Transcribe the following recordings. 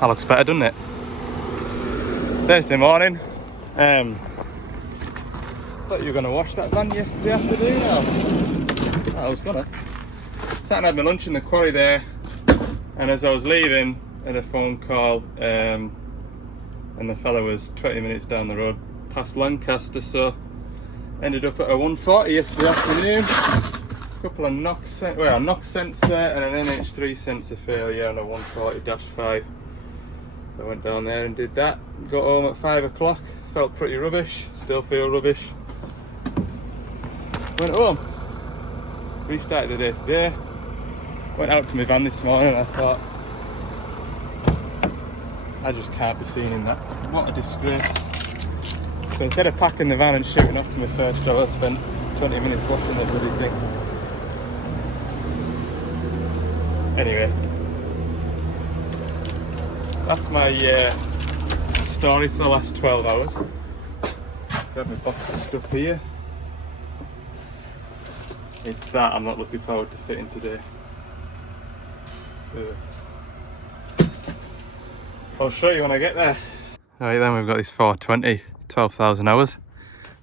That looks better, doesn't it? Thursday morning. Thought you were going to wash that van yesterday afternoon. I was gonna. Sat and had my lunch in the quarry there, and as I was leaving, I had a phone call, and the fella was 20 minutes down the road past Lancaster, so ended up at a 140 yesterday afternoon. A couple of knock sensor and an NH3 sensor failure on a 140-5. I went down there and did that. Got home at 5 o'clock. Felt pretty rubbish. Still feel rubbish. Went home. Restarted the day today. Went out to my van this morning and I thought, I just can't be seen in that. What a disgrace. So instead of packing the van and shooting off to my first job, I spent 20 minutes washing the bloody thing. Anyway, that's my story for the last 12 hours. Got my box of stuff here. It's that I'm not looking forward to fitting today. I'll show you when I get there. Alright then, we've got this 420, 12,000 hours.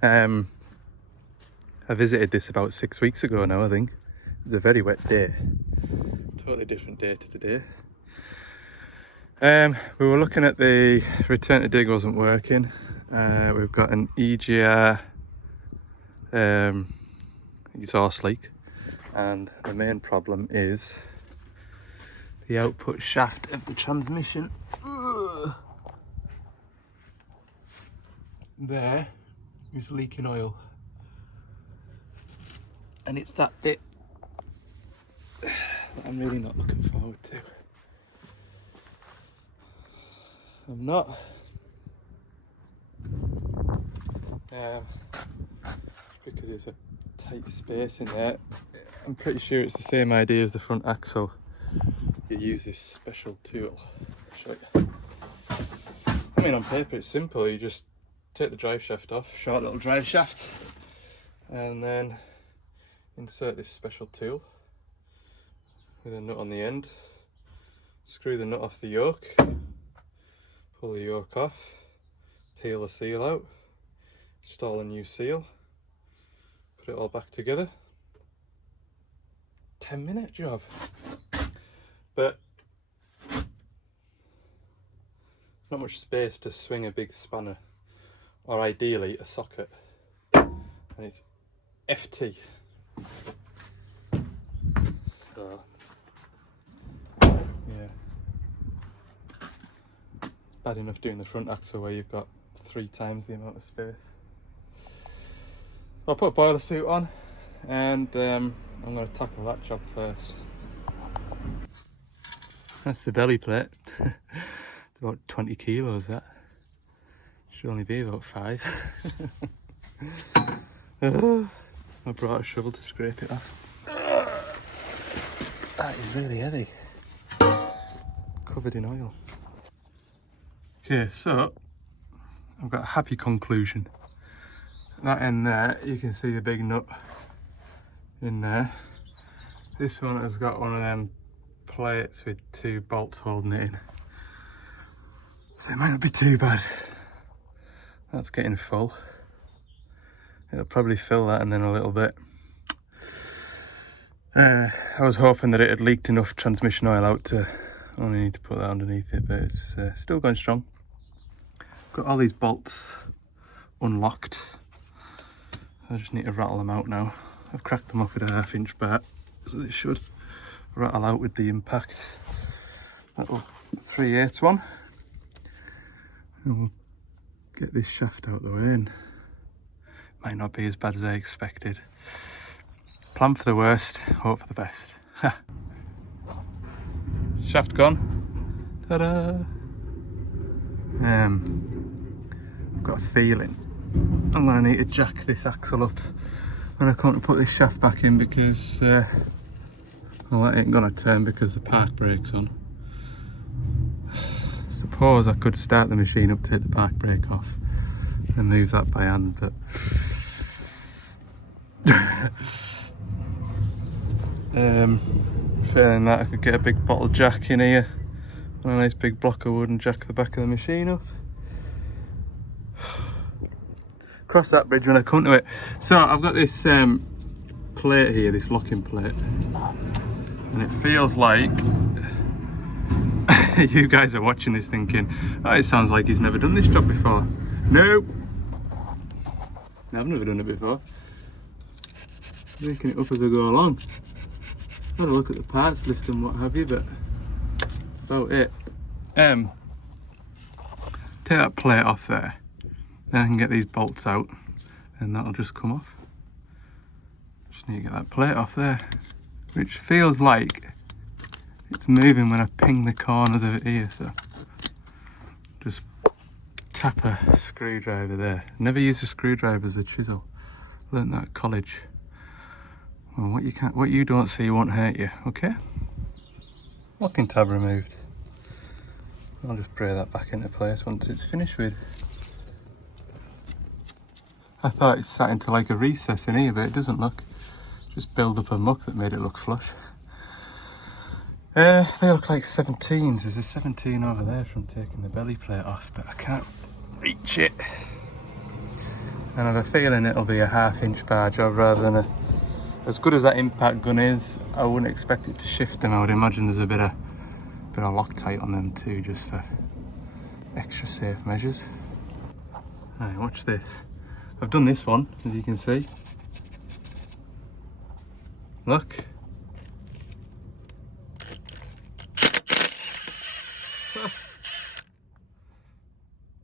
I visited this about 6 weeks ago now, I think. It was a very wet day. Totally different day to today. We were looking at the return to dig wasn't working. We've got an EGR exhaust leak, and the main problem is the output shaft of the transmission. There is leaking oil, and it's that bit that I'm really not looking forward to. I'm not. Because it's a tight space in there. I'm pretty sure it's the same idea as the front axle. You use this special tool. I'll show you. I mean, on paper it's simple. You just take the drive shaft off, short little drive shaft, and then insert this special tool with a nut on the end. Screw the nut off the yoke, pull the yoke off, peel the seal out, install a new seal, put it all back together. 10-minute job. But not much space to swing a big spanner, or ideally a socket, and it's FT. So yeah, it's bad enough doing the front axle where you've got 3 times the amount of space. So I'll put a boiler suit on, and I'm going to tackle that job first. That's the belly plate. It's about 20 kilos, that. Should only be about 5. I brought a shovel to scrape it off. That is really heavy. Covered in oil. Okay, so I've got a happy conclusion. That end there, you can see the big nut in there. This one has got one of them plates with 2 bolts holding it in. So it might not be too bad. That's getting full. It'll probably fill that and then a little bit. I was hoping that it had leaked enough transmission oil out to only need to put that underneath it, but it's still going strong. Got all these bolts unlocked. I just need to rattle them out now. I've cracked them off with a 1/2-inch bat, so they should rattle out with the impact. Little 3/8 one. And we'll get this shaft out of the way, and might not be as bad as I expected. Plan for the worst, hope for the best. Shaft gone. Ta-da! I've got a feeling I'm going to need to jack this axle up when I come to put this shaft back in, because well, it ain't going to turn because the park brake's on. Suppose I could start the machine up, take the park brake off and move that by hand, but failing that, I could get a big bottle jack in here, And a nice big block of wood and jack the back of the machine up. Cross that bridge when I come to it. So I've got this plate here, this locking plate, and it feels like you guys are watching this thinking, oh, it sounds like he's never done this job before. No, I've never done it before. I'm making it up as I go along. I've got to look at the parts list and what have you, but that's about it. Take that plate off there, then I can get these bolts out and that'll just come off. Just need to get that plate off there, which feels like it's moving when I ping the corners of it here, so just tap a screwdriver there. Never use a screwdriver as a chisel. Learned that at college. Well, what you don't see won't hurt you, okay? Locking tab removed. I'll just bring that back into place once it's finished with. I thought it sat into like a recess in here, but it doesn't look. Just build up a muck that made it look flush. They look like 17s. There's a 17 over there from taking the belly plate off, but I can't reach it. And I have a feeling it'll be a 1/2 inch bar job rather than as good as that impact gun is, I wouldn't expect it to shift them. I would imagine there's a bit of Loctite on them too, just for extra safe measures. Alright, watch this. I've done this one, as you can see. Look.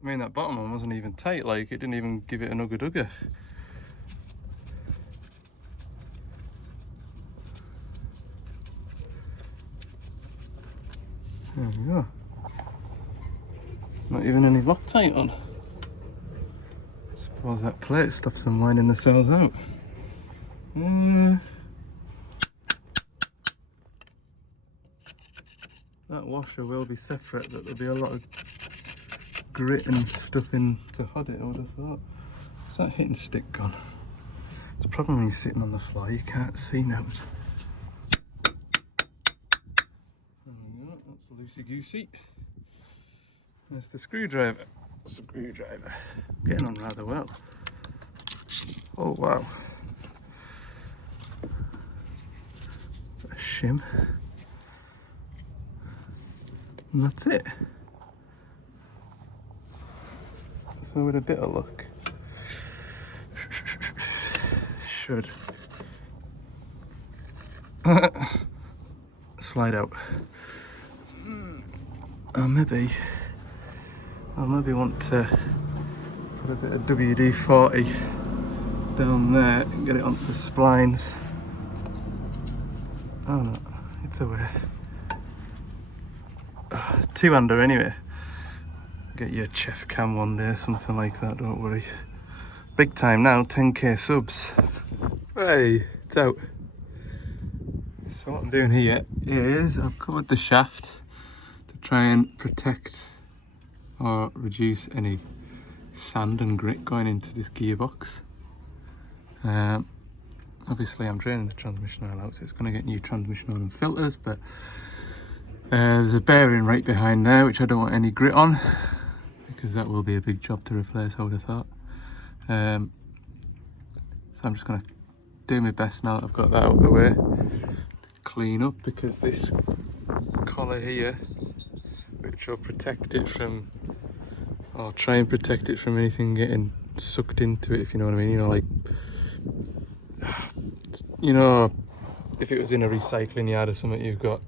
I mean, that bottom one wasn't even tight, like it didn't even give it an ugga dugga. There we go. Not even any Loctite on. Suppose that plate stops them winding the cells out. That washer will be separate, but there'll be a lot of grit and stuff in to hod it, I would have thought. Is that hitting stick gone? It's a problem when you're sitting on the floor, you can't see now. There we go, that's loosey-goosey. There's the screwdriver. Getting on rather well. Oh wow. A shim. And that's it. So with a bit of luck, should slide out. I'll maybe want to put a bit of WD-40 down there and get it onto the splines. Oh no, it's away. Two-hander anyway. Get your chest cam one day, something like that, don't worry. Big time now, 10k subs. Hey, it's out. So what I'm doing here is I've covered the shaft to try and protect or reduce any sand and grit going into this gearbox. Obviously I'm draining the transmission oil out, so it's going to get new transmission oil and filters, but there's a bearing right behind there which I don't want any grit on, because that will be a big job to replace, I would have thought. So I'm just going to do my best now that I've got that out of the way to clean up, because this collar here, which will protect it from, or try and protect it from anything getting sucked into it, if you know what I mean. You know, if it was in a recycling yard or something, you've got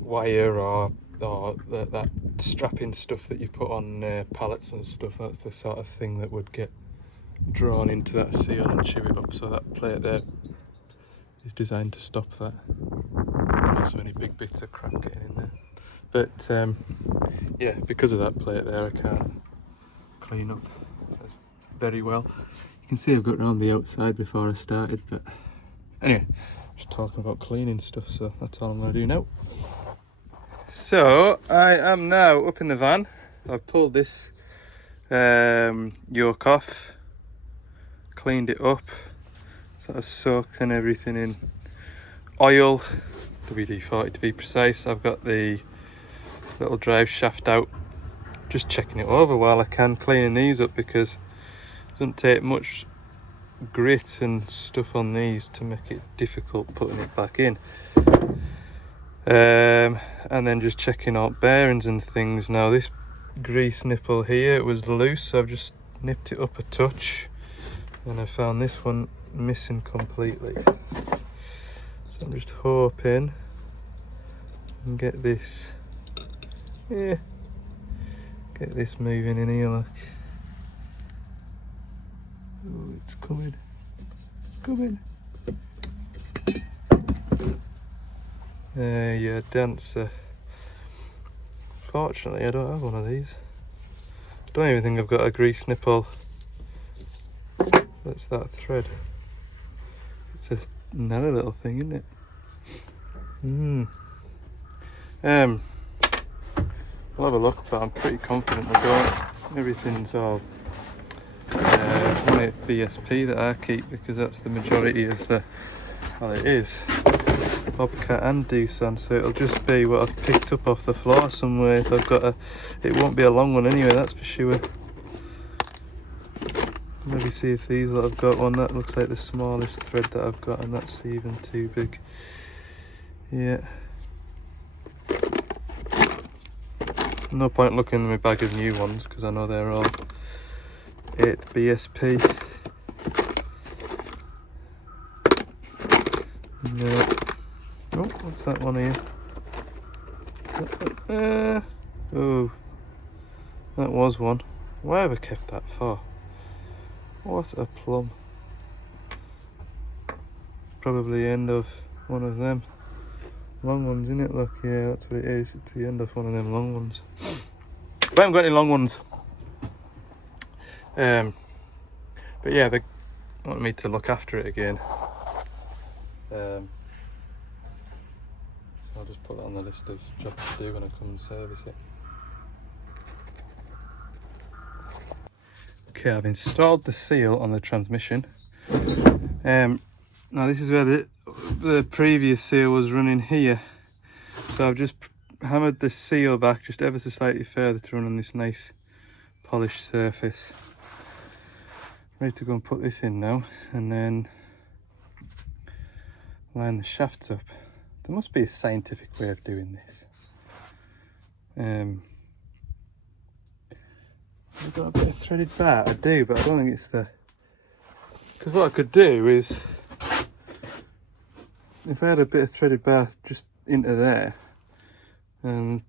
wire or that strapping stuff that you put on pallets and stuff. That's the sort of thing that would get drawn into that seal and chew it up. So that plate there is designed to stop that. And also any big bits of crap getting in there. But yeah, because of that plate there, I can't clean up very well. You can see I've got around the outside before I started, but anyway, just talking about cleaning stuff, so that's all I'm going to do now. So I am now up in the van. I've pulled this yoke off, cleaned it up, sort of soaked and everything in oil, WD-40 to be precise. I've got the little drive shaft out. Just checking it over while I can, cleaning these up, because it doesn't take much grit and stuff on these to make it difficult putting it back in. And then just checking out bearings and things. Now this grease nipple here, it was loose, so I've just nipped it up a touch, and I found this one missing completely. So I'm just hoping I can get this, get this moving in here, look. Oh, it's coming. Yeah, dancer. Fortunately, I don't have one of these. I don't even think I've got a grease nipple. That's that thread. It's another little thing, isn't it? We'll have a look, but I'm pretty confident I don't. Everything's all BSP that I keep, because that's the majority of the, well, it is Bobcat and Doosan, so it'll just be what I've picked up off the floor somewhere. If I've got it won't be a long one anyway, that's for sure. Maybe see if these lot have got one. That looks like the smallest thread that I've got, and that's even too big. Yeah. No point looking in my bag of new ones, because I know they're all 8th BSP. No. Oh, what's that one here? Oh, that was one. Why have I kept that for? What a plum. Probably the end of one of them long ones, isn't it? Look, yeah, that's what it is. It's the end of one of them long ones. But I haven't got any long ones. But yeah, they want me to look after it again. So I'll just put that on the list of jobs to do when I come and service it. Okay, I've installed the seal on the transmission. Now this is where the previous seal was running here. So I've just hammered the seal back just ever so slightly further to run on this nice polished surface. Ready to go and put this in now, and then line the shafts up. There must be a scientific way of doing this. I've got a bit of threaded bar. I do, but I don't think it's the... Because what I could do is, if I had a bit of threaded bar just into there, and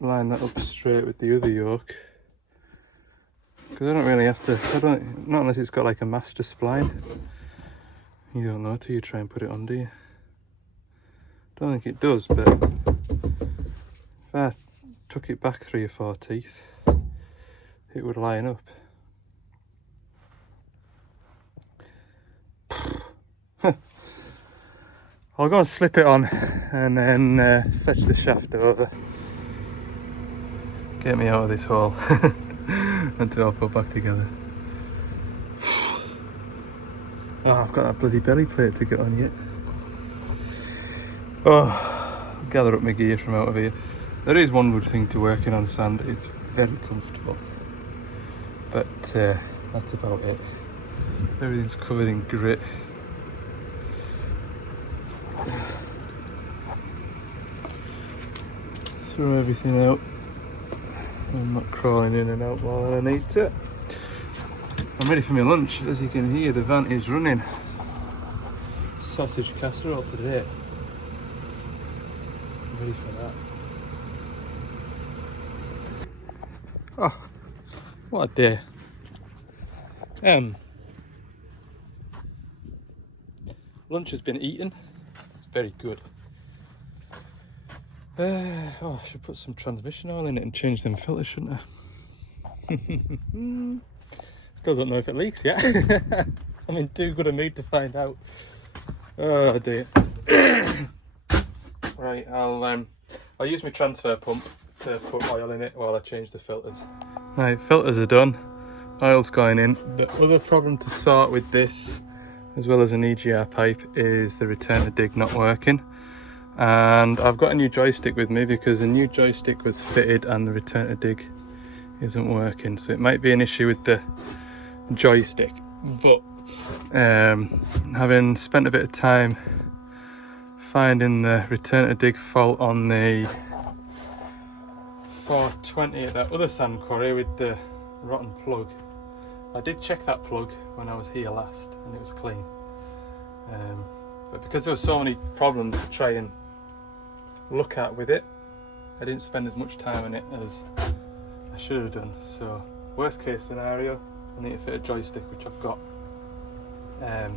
line that up straight with the other yoke, because I don't really have to, not unless it's got like a master spline. You don't know till you try and put it on, do you? Don't think it does, but if I took it back 3 or 4 teeth, it would line up. I'll go and slip it on and then fetch the shaft over. Get me out of this hole until I'll put back together. Oh, I've got that bloody belly plate to get on yet. Oh, I'll gather up my gear from out of here. There is one good thing to working on sand, it's very comfortable. But that's about it. Everything's covered in grit. Throw everything out. I'm not crawling in and out more than I need to. I'm ready for my lunch. As you can hear, the van is running. Sausage casserole today. I'm ready for that. Oh, what a day. Lunch has been eaten. It's very good. Oh, I should put some transmission oil in it and change them filters, shouldn't I? Still don't know if it leaks yet. I'm in too good a mood to find out. Oh dear. Right, I'll use my transfer pump to put oil in it while I change the filters. Right, filters are done. Oil's going in. The other problem to sort with this, as well as an EGR pipe, is the return to dig not working. And I've got a new joystick with me because the new joystick was fitted and the return to dig isn't working, so it might be an issue with the joystick. But having spent a bit of time finding the return to dig fault on the 420 at that other sand quarry with the rotten plug, I did check that plug when I was here last and it was clean, but because there were so many problems to try and look at with it, I didn't spend as much time on it as I should have done. So worst case scenario, I need to fit a joystick, which I've got. The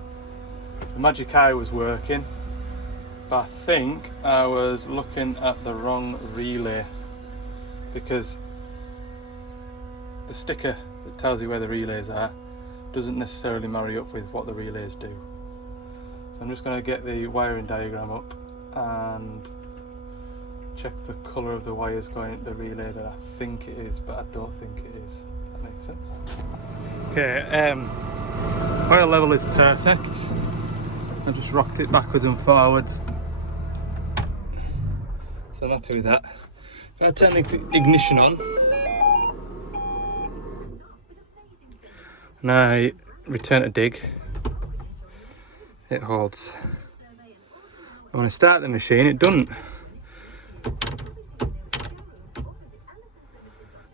Magic Eye was working, but I think I was looking at the wrong relay, because the sticker that tells you where the relays are doesn't necessarily marry up with what the relays do. So I'm just going to get the wiring diagram up and check the colour of the wires going into the relay that I think it is, but I don't think it is. That makes sense. Okay, oil level is perfect. I just rocked it backwards and forwards, so I'm happy with that. If I turn the ignition on and I return to dig, it holds. When I start the machine, it doesn't.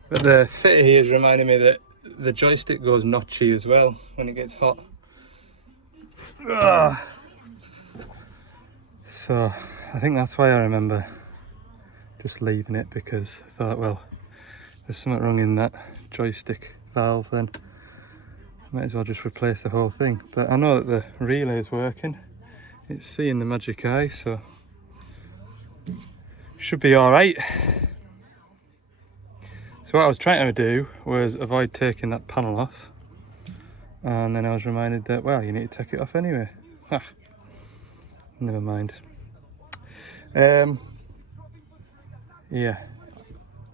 But the fitter here is reminding me that the joystick goes notchy as well when it gets hot. Ugh. So I think that's why I remember just leaving it, because I thought, well, there's something wrong in that joystick valve, then I might as well just replace the whole thing. But I know that the relay is working. It's seeing the Magic Eye, so should be all right. So what I was trying to do was avoid taking that panel off, and then I was reminded that, well, you need to take it off anyway. Never mind. Yeah,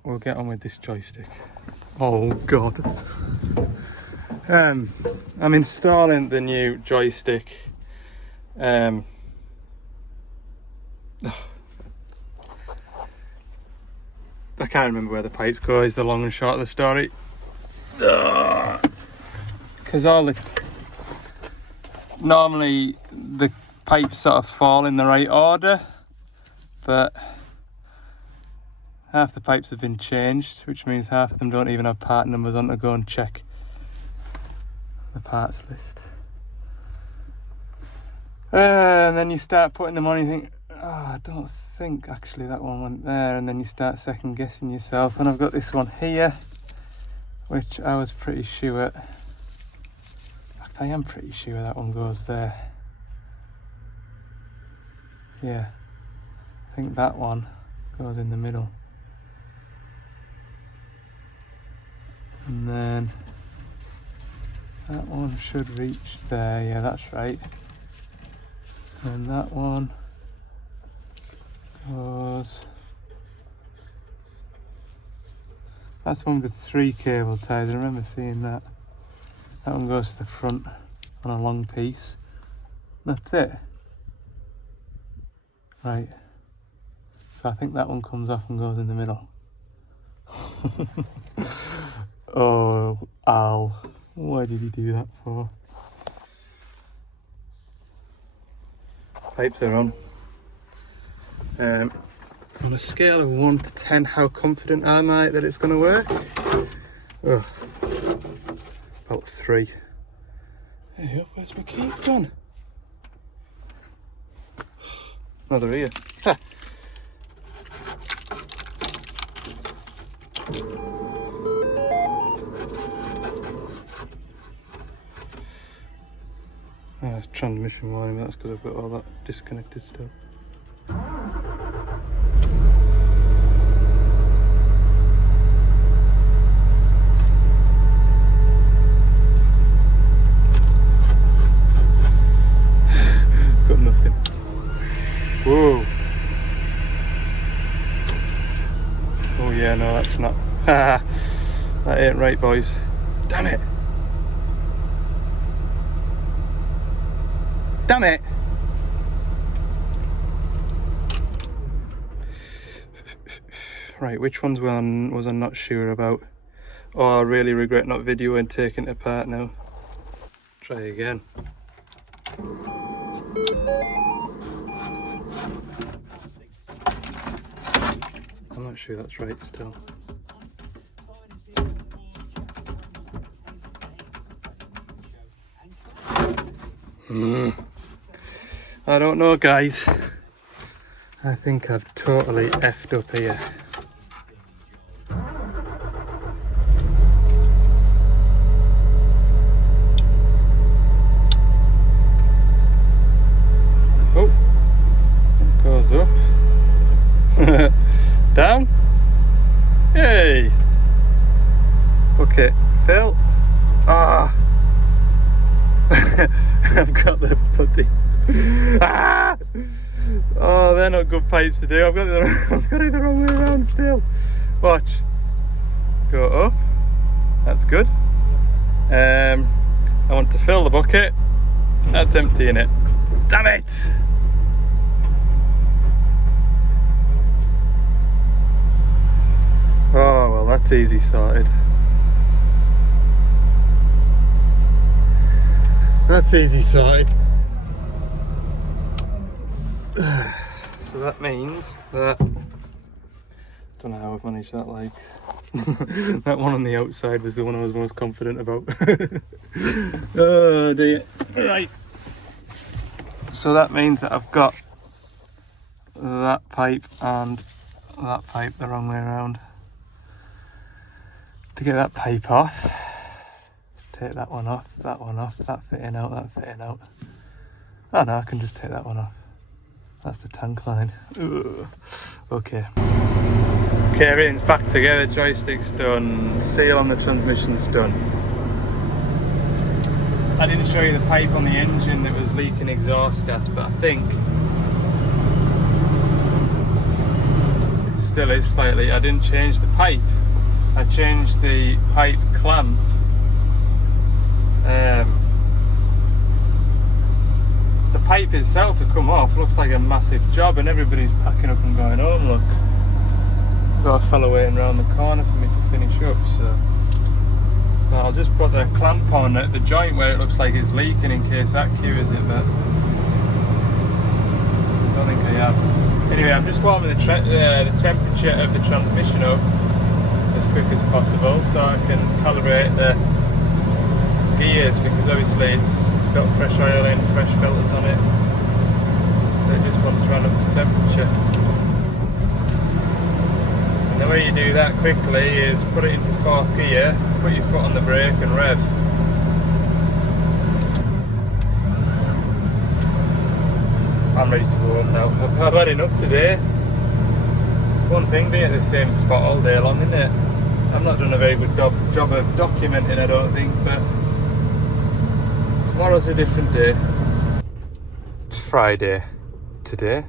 we'll get on with this joystick. Oh god. I'm installing the new joystick. I can't remember where the pipes go, is the long and short of the story. Because normally the pipes sort of fall in the right order, but half the pipes have been changed, which means half of them don't even have part numbers on to go and check the parts list. And then you start putting them on and you think, oh, I don't think actually that one went there, and then you start second guessing yourself. And I've got this one here, which I was pretty sure, in fact I am pretty sure that one goes there. Yeah, I think that one goes in the middle. And then that one should reach there, yeah, that's right. And that one goes, that's the one with the 3 cable ties, I remember seeing that. That one goes to the front on a long piece. That's it. Right. So I think that one comes off and goes in the middle. Oh, Al, why did he do that for? Pipes are on. On a scale of 1 to 10, how confident am I that it's going to work? Oh, about 3. Hey, where's my keys gone? Oh, they're here. Ha. Transmission warning, that's because I've got all that disconnected still. Got nothing. Whoa. Oh yeah, no, that's not. That ain't right, boys. Damn it. Damn it! Right, which ones was I not sure about? Oh, I really regret not videoing taking it apart now. Try again. I'm not sure that's right still. I don't know, guys. I think I've totally effed up here. Oh, it goes up. Down. Hey. Okay, Phil. Ah. I've got the bloody. Ah! Oh, they're not good pipes to do. I've got it the wrong way around still. Watch. Go up. That's good. I want to fill the bucket. That's emptying it. Damn it! Oh, well, that's easy sorted. That's easy sorted. So that means that, don't know how I've managed that, like that one on the outside was the one I was most confident about. Oh dear. Right, so that means that I've got that pipe and that pipe the wrong way around. To get that pipe off, take that one off, that fitting out, that fitting out. Oh no, I can just take that one off. That's the tank line. Ugh. Okay. Okay, everything's back together. Joystick's done. Seal on the transmission's done. I didn't show you the pipe on the engine that was leaking exhaust gas, but I think it still is slightly. I didn't change the pipe. I changed the pipe clamp. The pipe itself to come off looks like a massive job, and everybody's packing up and going home. Look, got a fellow waiting around the corner for me to finish up, so I'll just put the clamp on at the joint where it looks like it's leaking in case that cures it, but I don't think I have. Anyway, I'm just warming the temperature of the transmission up as quick as possible so I can calibrate the gears, because obviously it's got fresh oil in, fresh filters on it. So it just wants to run up to temperature. And the way you do that quickly is put it into 4th gear, put your foot on the brake and rev. I'm ready to go home now. I've had enough today. One thing, being at the same spot all day long, isn't it? I've not done a very good job of documenting, I don't think, but tomorrow's a different day. It's Friday today,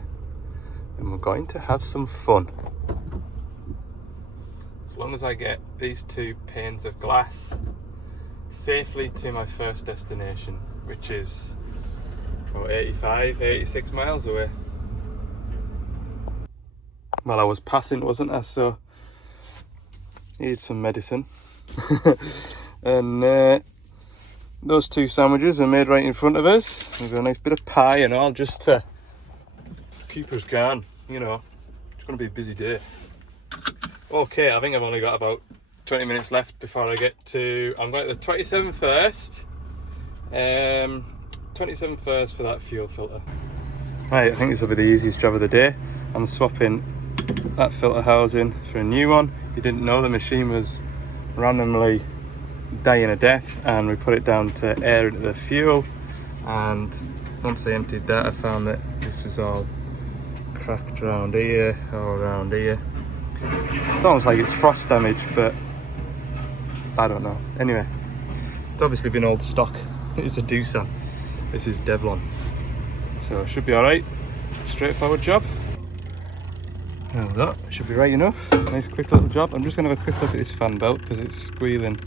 and we're going to have some fun. As long as I get these 2 panes of glass safely to my first destination, which is about 86 miles away. Well, I was passing, wasn't I? So needed some medicine. And those 2 sandwiches are made right in front of us. We've got a nice bit of pie and all, just to keep us going, you know. It's going to be a busy day. Okay, I think I've only got about 20 minutes left before I get to... I'm going to the 27 first. 27 first for that fuel filter. Right, I think this will be the easiest job of the day. I'm swapping that filter housing for a new one. You didn't know the machine was randomly dying a death, and we put it down to air into the fuel, and once I emptied that I found that this was all cracked around here, all around here. It's almost like it's frost damage, but I don't know. Anyway, it's obviously been old stock. It's a Doosan. This is Devlon, so it should be alright. Straightforward job. Now that should be right enough. Nice quick little job. I'm just going to have a quick look at this fan belt because it's squealing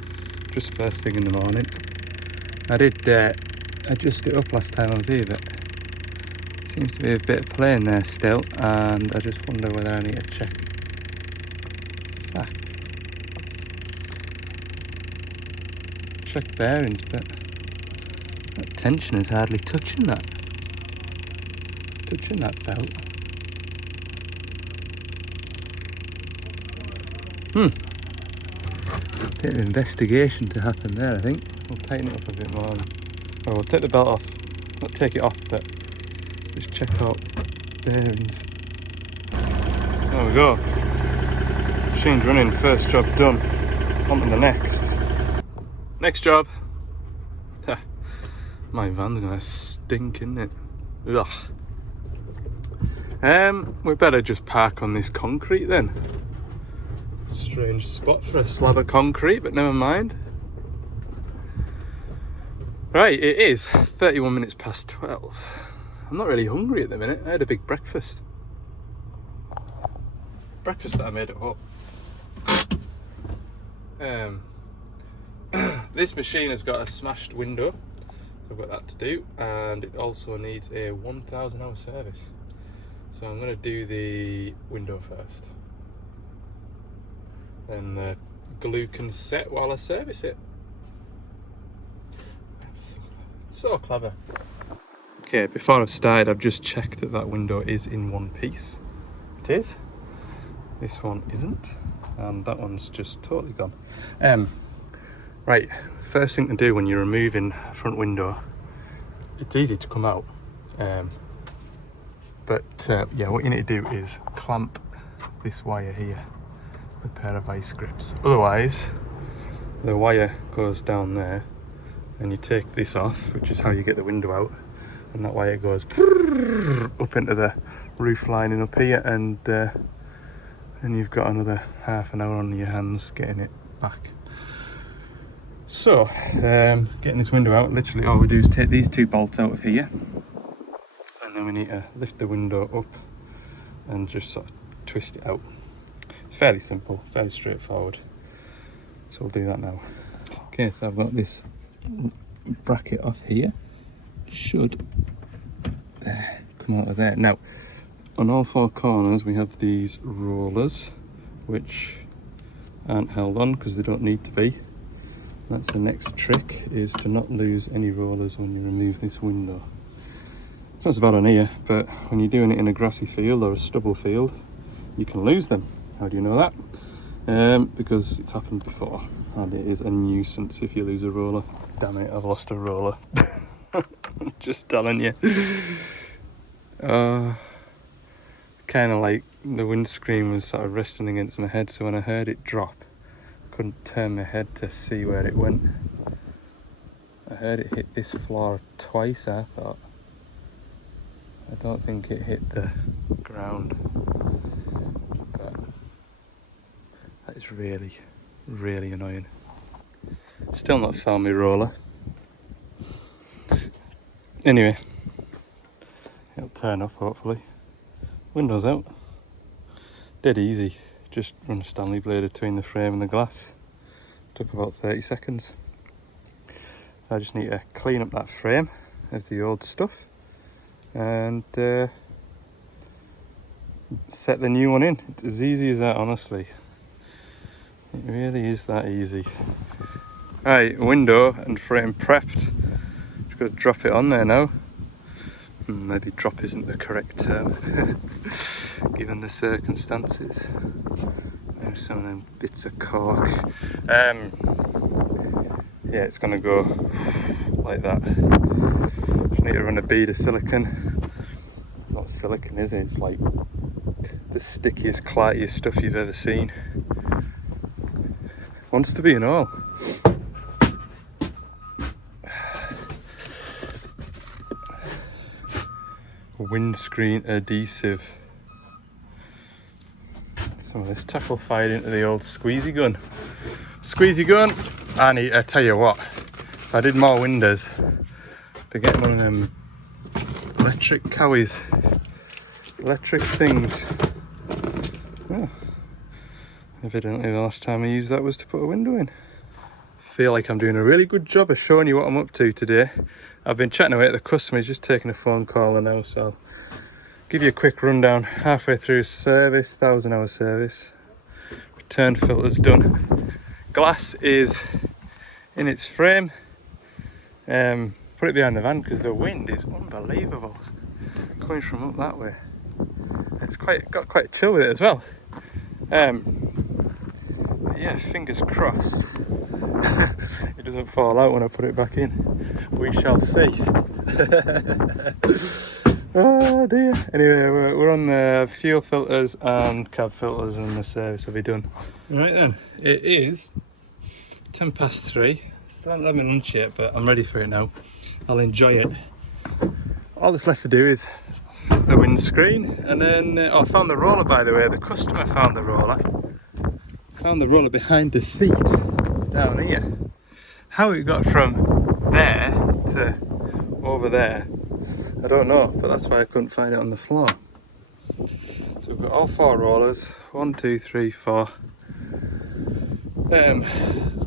just first thing in the morning. I did adjust it up last time I was here, but it seems to be a bit of play in there still, and I just wonder whether I need to check fact. Check bearings, but that tension is hardly touching that belt. Bit of investigation to happen there, I think. We'll tighten it up a bit more. Or we'll take the belt off. Not take it off, but just check out bearings. There we go. Machine's running, first job done. On to the next. Next job. My van's gonna stink, isn't it? Ugh. We better just park on this concrete then. Strange spot for a slab of concrete, but never mind. Right, it is 31 minutes past 12. I'm not really hungry at the minute. I had a big breakfast. Breakfast that I made at home. This machine has got a smashed window, so I've got that to do, and it also needs a 1,000 hour service. So I'm going to do the window first. Then the glue can set while I service it. I'm so clever. Okay, before I've started, I've just checked that window is in one piece. It is. This one isn't, and that one's just totally gone. Right, first thing to do when you're removing a front window, it's easy to come out. But yeah, what you need to do is clamp this wire here with a pair of vice grips. Otherwise, the wire goes down there, and you take this off, which is how you get the window out, and that wire goes up into the roof lining up here, and you've got another half an hour on your hands getting it back. So, getting this window out, literally all we do is take these two bolts out of here, and then we need to lift the window up and just sort of twist it out. It's fairly simple, fairly straightforward. So we'll do that now. Okay, so I've got this bracket off here. Should come out of there. Now, on all four corners we have these rollers, which aren't held on because they don't need to be. That's the next trick, is to not lose any rollers when you remove this window. It's not so bad on here, but when you're doing it in a grassy field or a stubble field, you can lose them. How do you know that? Because it's happened before, and it is a nuisance if you lose a roller. Damn it, I've lost a roller. Just telling you. Kind of like the windscreen was sort of resting against my head, so when I heard it drop, couldn't turn my head to see where it went. I heard it hit this floor twice, I thought. I don't think it hit the ground. But that is really, really annoying. Still not found my roller. Anyway, it'll turn up hopefully. Windows out. Dead easy. Just run a Stanley blade between the frame and the glass. Took about 30 seconds. I just need to clean up that frame of the old stuff and set the new one in. It's as easy as that, honestly. It really is that easy. Right, window and frame prepped. Just got to drop it on there now. Maybe drop isn't the correct term, given the circumstances. There's some of them bits of cork. Yeah, it's gonna go like that. Just need to run a bead of silicone. Not silicone, is it? It's like the stickiest, clattiest stuff you've ever seen. Wants to be and all. Windscreen adhesive. Some of this tackle fired into the old squeezy gun. Squeezy gun! I tell you what, if I did more windows, I'd be getting one of them electric cowies. Electric things. Oh. Evidently the last time I used that was to put a window in. Feel like I'm doing a really good job of showing you what I'm up to today. I've been chatting away at the customer, he's just taking a phone call now, so I'll give you a quick rundown. Halfway through service, 1,000 hour service. turn filter's done. Glass is in its frame. Put it behind the van because the wind is unbelievable coming from up that way. It's got quite chill with it as well. Yeah, fingers crossed it doesn't fall out when I put it back in. We shall see. Oh dear. Anyway, we're on the fuel filters and cab filters, and the service will be done. Right then, it is 3:10. Still haven't had my lunch yet, but I'm ready for it now. I'll enjoy it. All that's left to do is the windscreen, and then I found the roller, by the way. The customer found the roller. Found the roller behind the seat down here. How it got from there to over there, I don't know, but that's why I couldn't find it on the floor. So we've got all 4 rollers, 1, 2, 3, 4.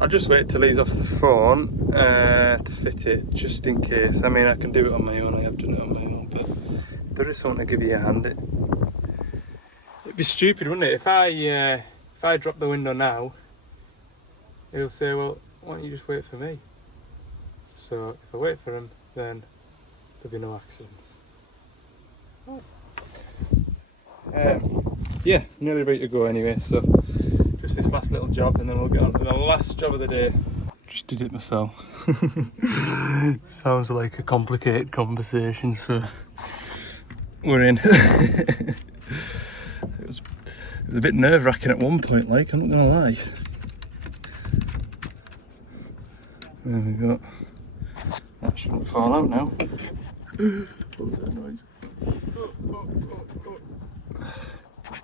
I'll just wait till he's off the phone to fit it, just in case. I mean, I can do it on my own, I have done it on my own, but if there is someone to give you a hand, it'd be stupid, wouldn't it? If I drop the window now, he'll say, well, why don't you just wait for me? So if I wait for him, then there'll be no accidents. Yeah, nearly ready to go anyway, so just this last little job and then we'll get on to the last job of the day. Just did it myself. Sounds like a complicated conversation, so we're in. It was a bit nerve-wracking at one point, like, I'm not gonna lie. There we go. That shouldn't fall out now. What was that noise?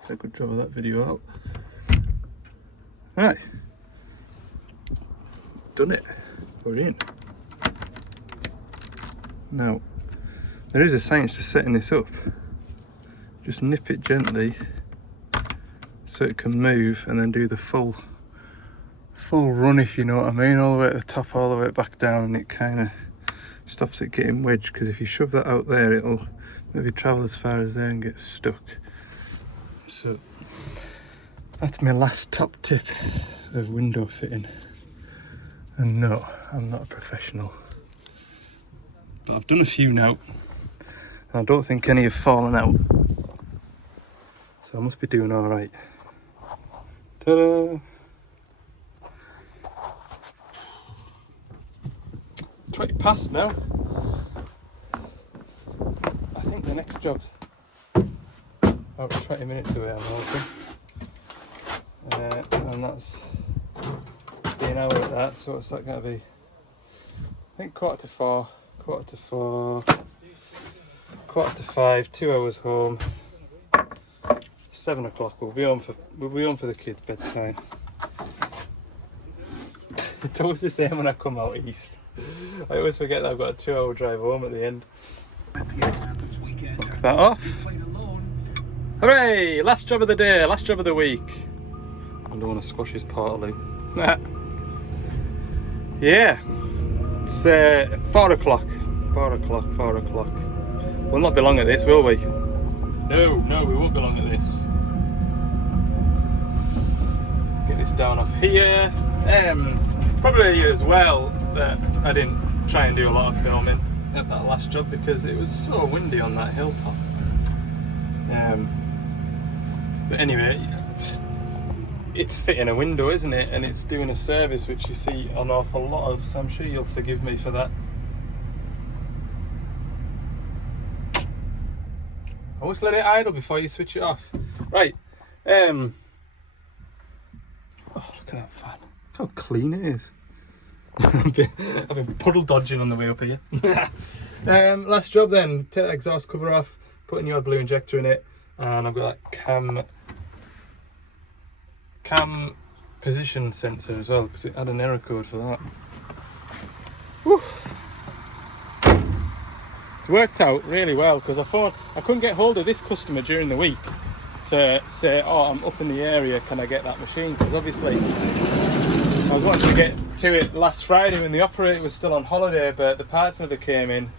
Did a good job of that video out. Right. Done it. We're in. Now, there is a science to setting this up. Just nip it gently so it can move and then do the full run, if you know what I mean, all the way at the top, all the way back down, and it kind of stops it getting wedged, because if you shove that out there, it'll maybe travel as far as there and get stuck. So that's my last top tip of window fitting. And no, I'm not a professional, but I've done a few now, and I don't think any have fallen out, so I must be doing all right. Ta-da! 20 past now. I think the next job's about 20 minutes away, I'm hoping. And that's be an hour at that, so what's that going to be? I think 3:45, 4:45, 2 hours home. 7 o'clock. We'll be home for the kids' bedtime. It's always the same when I come out east. I always forget that I've got a 2-hour drive home at the end. Knock that off. Hooray! Last job of the day, last job of the week. I don't want to squash his Portaloo. Yeah, it's 4 o'clock. 4 o'clock. We'll not be long at this, will we? No, we won't be long at this. Get this down off here. Probably as well that I didn't try and do a lot of filming at that last job because it was so windy on that hilltop. But anyway, it's fitting a window, isn't it? And it's doing a service which you see an awful lot of, so I'm sure you'll forgive me for that. Always let it idle before you switch it off. Right. Oh, look at that fan. Look how clean it is. I've been puddle dodging on the way up here. Last job then, take that exhaust cover off, put a new blue injector in it, and I've got that cam position sensor as well, because it had an error code for that. Whew. It's worked out really well, because I couldn't get hold of this customer during the week to say, oh, I'm up in the area, can I get that machine? Because obviously I was wanting to get to it last Friday when the operator was still on holiday, but the parts never came in.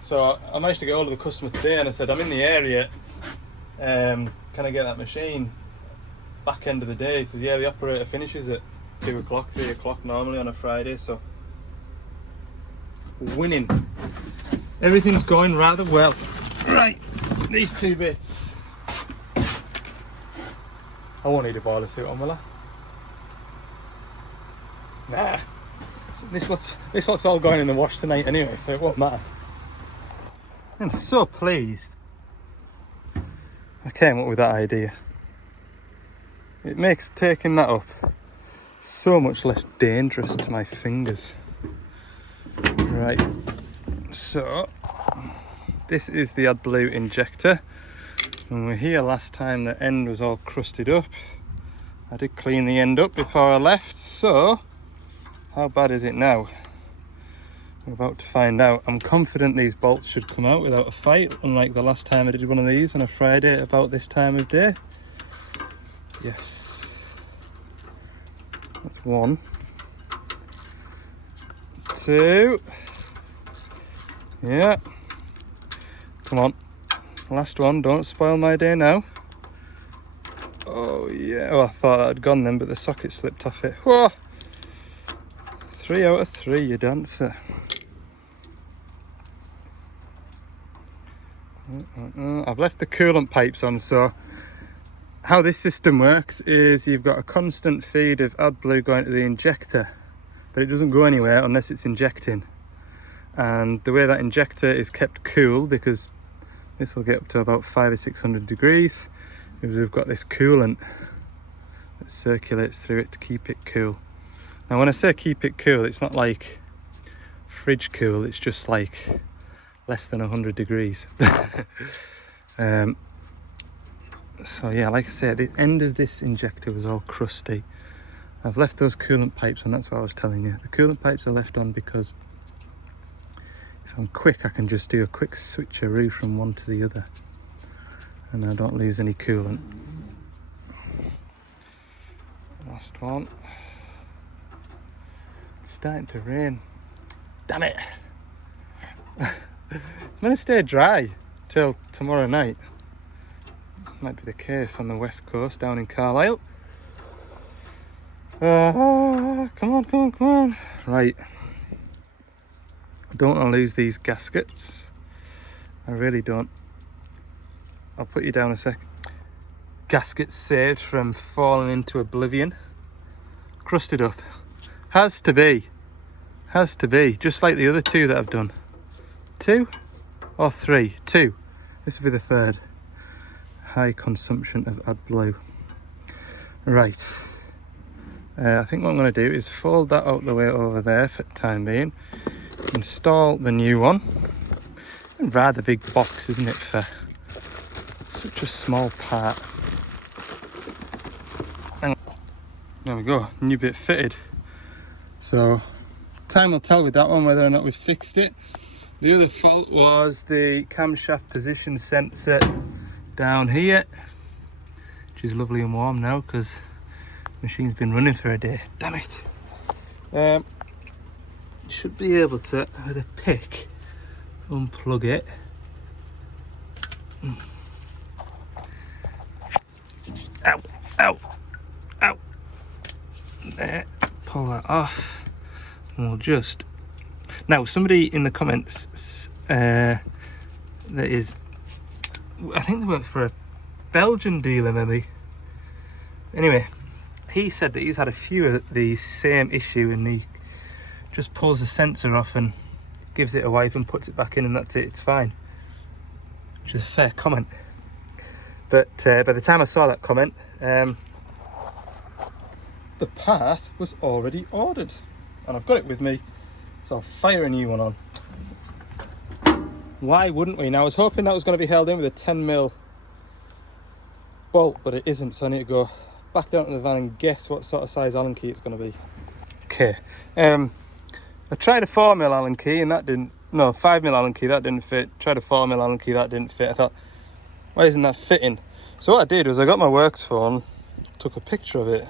So I managed to get hold of the customer today and I said, I'm in the area, can I get that machine? back end of the day. He says, yeah, the operator finishes at 2 o'clock, 3 o'clock normally on a Friday, so winning. Everything's going rather well. Right, these two bits. I won't need a boiler suit on, will I? Nah. This lot's all going in the wash tonight anyway, so it won't matter. I'm so pleased I came up with that idea. It makes taking that up so much less dangerous to my fingers. Right, so this is the AdBlue injector. When we were here last time, the end was all crusted up. I did clean the end up before I left, so how bad is it now? We're about to find out. I'm confident these bolts should come out without a fight, unlike the last time I did one of these on a Friday at about this time of day. Yes. That's 1. 2. Yeah. Come on. Last one. Don't spoil my day now. Oh, yeah. Oh, I thought that had gone then, but the socket slipped off it. Whoa! 3 out of 3, you dancer. I've left the coolant pipes on, so how this system works is you've got a constant feed of AdBlue going to the injector, but it doesn't go anywhere unless it's injecting. And the way that injector is kept cool, because this will get up to about 500 or 600 degrees, is we've got this coolant that circulates through it to keep it cool. Now when I say keep it cool, it's not like fridge cool, it's just like less than 100 degrees. So yeah, like I said, the end of this injector was all crusty. I've left those coolant pipes on, that's what I was telling you. The coolant pipes are left on because if I'm quick, I can just do a quick switcheroo from one to the other and I don't lose any coolant. Last one. It's starting to rain. Damn it! It's meant to stay dry till tomorrow night. Might be the case on the west coast down in Carlisle. Come on. Right. I don't want to lose these gaskets. I really don't. I'll put you down a sec. Gaskets saved from falling into oblivion. Crusted up. Has to be. Just like the other 2 that I've done. 2 or 3? 2. This will be the 3rd. High consumption of AdBlue. Right. I think what I'm going to do is fold that out the way over there for the time being. Install the new one. A rather big box, isn't it, for such a small part. And there we go, new bit fitted. So time will tell with that one whether or not we've fixed it. The other fault was the camshaft position sensor down here, which is lovely and warm now because the machine's been running for a day. Damn it. You should be able to, with a pick, unplug it. Ow. There, pull that off. And we'll just... Now, somebody in the comments that is... I think they work for a Belgian dealer, maybe. Anyway, he said that he's had a few of the same issue and he just pulls the sensor off and gives it a wipe and puts it back in and that's it, it's fine. Which is a fair comment. But by the time I saw that comment, the part was already ordered. And I've got it with me, so I'll fire a new one on. Why wouldn't we? Now I was hoping that was going to be held in with a 10mm bolt, but it isn't, so I need to go back down to the van and guess what sort of size Allen key it's going to be. Okay, I tried a 4mm Allen key and that didn't, no, 5mm Allen key, that didn't fit. Tried a 4mm Allen key, that didn't fit. I thought, why isn't that fitting? So what I did was I got my works phone, took a picture of it.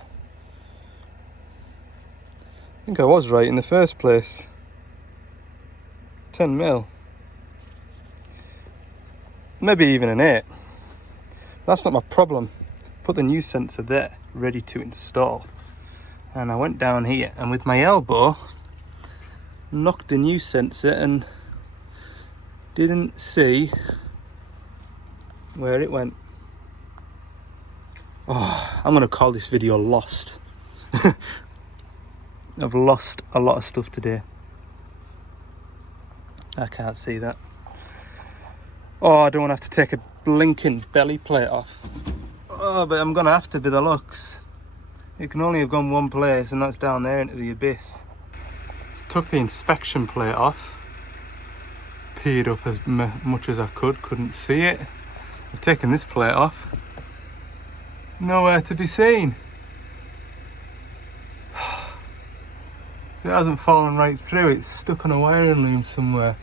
I think I was right in the first place. 10mm. Maybe even an 8. That's not my problem. Put the new sensor there. ready to install. And I went down here and with my elbow knocked the new sensor and didn't see where it went. Oh, I'm gonna call this video lost. I've lost a lot of stuff today. I can't see that. Oh, I don't want to have to take a blinking belly plate off. Oh, but I'm gonna have to by the looks. It can only have gone one place, and that's down there into the abyss. Took the inspection plate off. Peered up as much as I could, couldn't see it. I've taken this plate off. Nowhere to be seen. So it hasn't fallen right through, it's stuck on a wiring loom somewhere.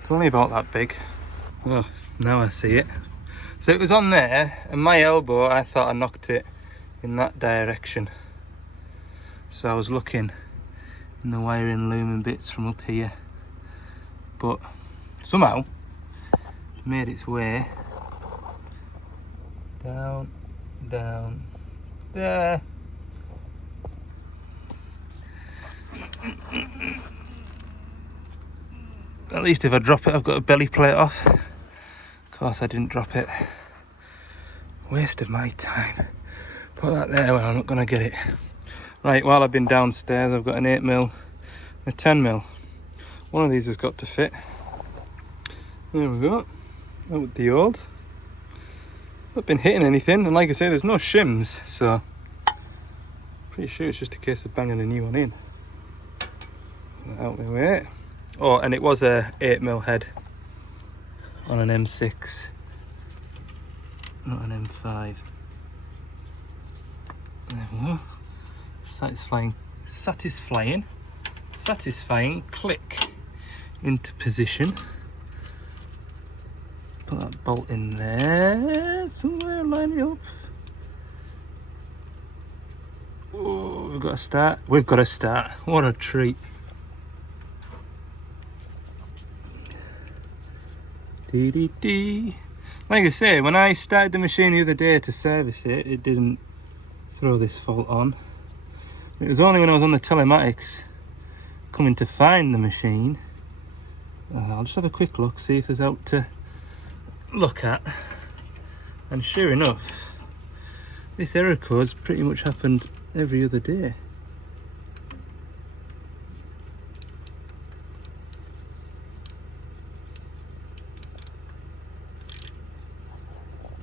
It's only about that big. Oh, now I see it. So it was on there, and my elbow, I thought I knocked it in that direction. So I was looking in the wiring loom and bits from up here. But somehow, it made its way down, there. At least if I drop it, I've got a belly plate off. Of course I didn't drop it. Waste of my time. Put that there when I'm not gonna get it. Right, while I've been downstairs, I've got an 8mm, a 10mm. One of these has got to fit. There we go. Out the old. Not been hitting anything, and like I say, there's no shims, so pretty sure it's just a case of banging a new one in. Out my way. Oh, and it was a 8mm head on an M6, not an M5. There we go. Satisfying click into position. Put that bolt in there somewhere, line it up. Oh, we've got to start. We've got to start. What a treat. Dee. Like I say, when I started the machine the other day to service it, it didn't throw this fault on. It was only when I was on the telematics coming to find the machine. I'll just have a quick look, see if there's out to look at. And sure enough, this error code's pretty much happened every other day.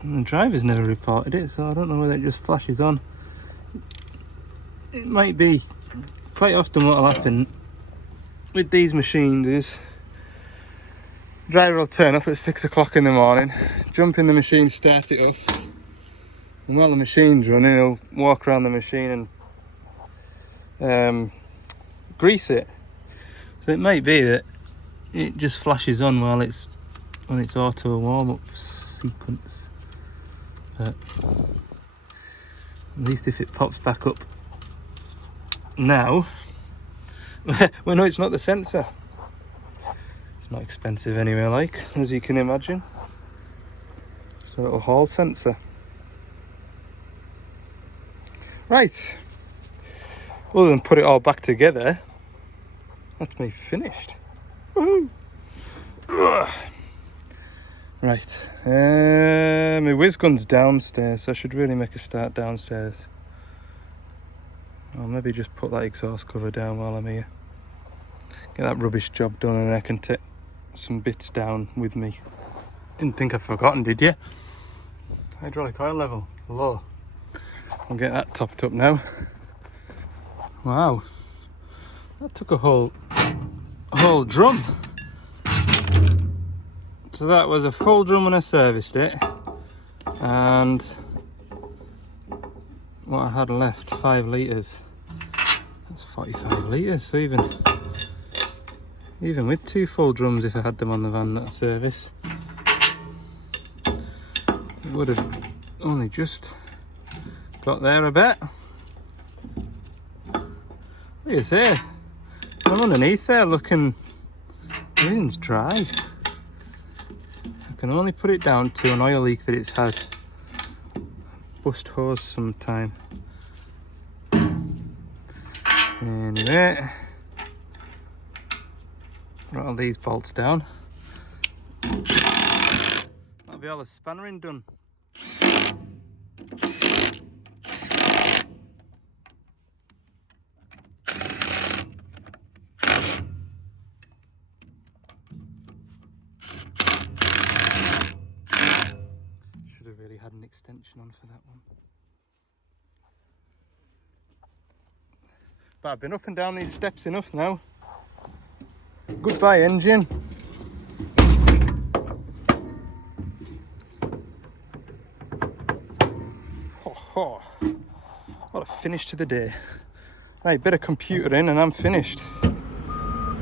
And the driver's never reported it, so I don't know whether it just flashes on. It might be. Quite often what will happen with these machines is driver will turn up at 6 o'clock in the morning, jump in the machine, start it up, and while the machine's running he'll walk around the machine and grease it. So it might be that it just flashes on while it's on its auto warm-up sequence. But at least if it pops back up now, we know it's not the sensor. It's not expensive anyway, like, as you can imagine. It's a little hall sensor. Right. Other than put it all back together, that's me finished. Woohoo! Ugh. Right, my whiz gun's downstairs, so I should really make a start downstairs. I'll maybe just put that exhaust cover down while I'm here. Get that rubbish job done, and I can take some bits down with me. Didn't think I'd forgotten, did you? Hydraulic oil level, low. I'll get that topped up now. Wow, that took a whole drum. So that was a full drum when I serviced it, and what I had left, 5 litres. That's 45 litres, so even with 2 full drums, if I had them on the van that I service, it would have only just got there a bit. Like I say, I'm underneath there looking, everything's dry. I can only put it down to an oil leak that it's had. Bust hose sometime. Anyway, rattle these bolts down. That'll be all the spannering done. Should have really had an extension on for that one. But I've been up and down these steps enough now. Goodbye, engine. Oh, what a finish to the day. Right, bit of computer in and I'm finished.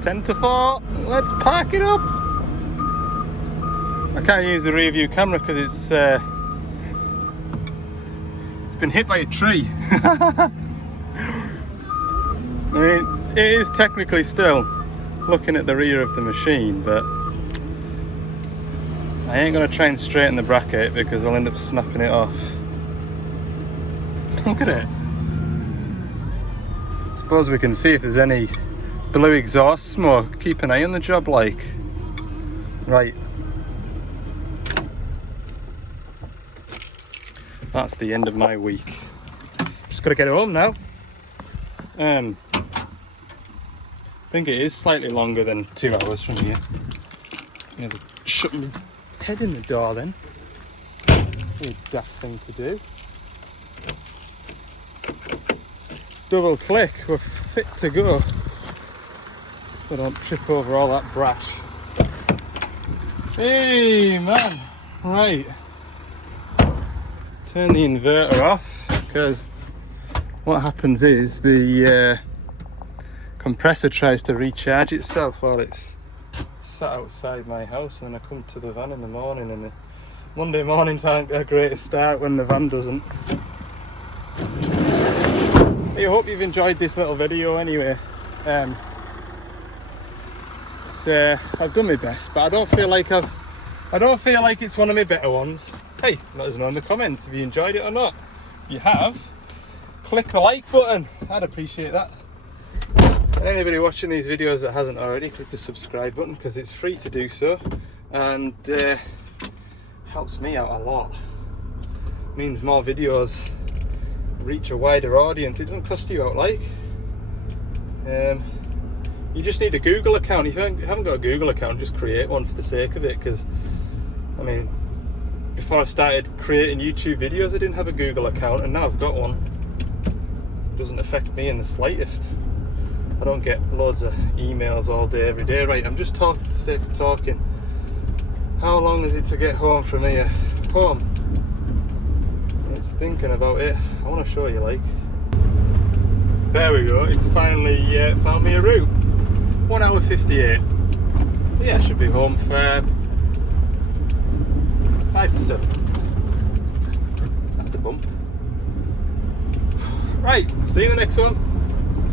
10 to 4, let's park it up. I can't use the rear view camera because it's been hit by a tree. I mean, it is technically still looking at the rear of the machine, but I ain't gonna try and straighten the bracket because I'll end up snapping it off. Look at it. Suppose we can see if there's any blue exhaust smoke. Keep an eye on the job, like. Right. That's the end of my week. Just gotta get home now. I think it is slightly longer than 2 hours from here. I'm gonna shut my head in the door then. What a daft thing to do. Double click, we're fit to go. So don't trip over all that brash. Hey man, right. Turn the inverter off because what happens is the compressor tries to recharge itself while it's sat outside my house, and then I come to the van in the morning, and the Monday mornings aren't a great start when the van doesn't. I hope you've enjoyed this little video anyway. I've done my best, but I don't feel like it's one of my better ones. Hey, let us know in the comments if you enjoyed it or not. If you have, click the like button. I'd appreciate that. And anybody watching these videos that hasn't already, click the subscribe button because it's free to do so, and helps me out a lot. Means more videos reach a wider audience. It doesn't cost you out, like. You just need a Google account. If you haven't got a Google account, just create one for the sake of it, because I mean, before I started creating YouTube videos I didn't have a Google account, and now I've got one. It doesn't affect me in the slightest. I don't get loads of emails all day every day. Right, I'm just talking for the sake of talking. How long is it to get home from here? Home. It's thinking about it. I want to show you, like. There we go, it's finally found me a route. 1 hour 58. Yeah, I should be home for 5 to 7. That's a bump. Right, see you in the next one.